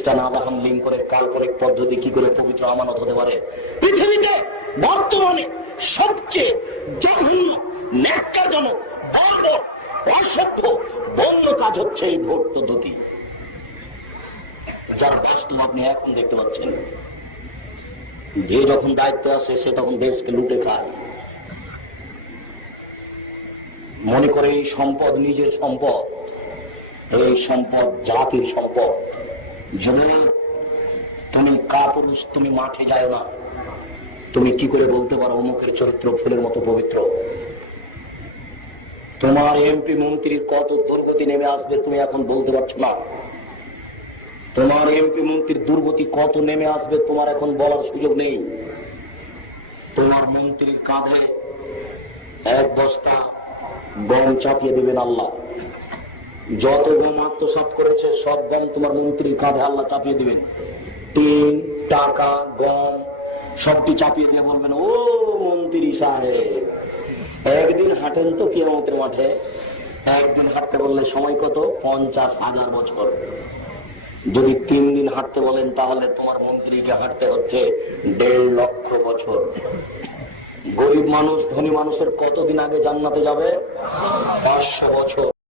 খ্রিস্টান আব্রাহাম লিঙ্কনের কাল্পনিক পদ্ধতি কি করে পবিত্র আমানত হতে পারে? পৃথিবীতে বর্তমানে সবচেয়ে জঘন্য, ন্যাক্কারজনক, বর্বর, অসভ্য, বন্য কাজ হচ্ছে এই ভোট পদ্ধতি, যার বাস্তব আপনি এখন দেখতে পাচ্ছেন। যে যখন দায়িত্ব আছে সে তখন দেশকে লুটে খায়, মনে করে এই সম্পদ নিজের সম্পদ, এই সম্পদ জাতির সম্পদ। যুবক, তুমি কাপুরুষ, তুমি মাঠে যায় না। তুমি কি করে বলতে পারো অমুকের চরিত্র ফুলের মতো পবিত্র? তোমার এমপি মন্ত্রীর কত দুর্গতি নেমে আসবে তুমি এখন বলতে পারছো না। তোমার এমপি মন্ত্রীর দুর্গতি কত নেমে আসবে তোমার এখন বলার সুযোগ নেই। তোমার মন্ত্রীর কাঁধে এক বস্তা গম চাপিয়ে দেবেন আল্লাহ। যত গম আত্মসাৎ করেছে সব গম তোমার মন্ত্রীর কাঁধে আল্লাহ চাপিয়ে দিবেন। টিন, টাকা, গম সবটি চাপিয়ে দিয়ে বলবেন, ও মন্ত্রী সাহেব, একদিন হাঁটেন তো কিয়ামতের মাঠে। একদিন হাঁটতে বললে সময় কত? 50,000 বছর। যদি 3 দিন হাঁটতে বলেন তাহলে তোমার মন্ত্রীকে হাঁটতে হচ্ছে 1.5 লক্ষ বছর। গরিব মানুষ ধনী মানুষের কতদিন আগে জান্নাতে যাবে? 500 বছর।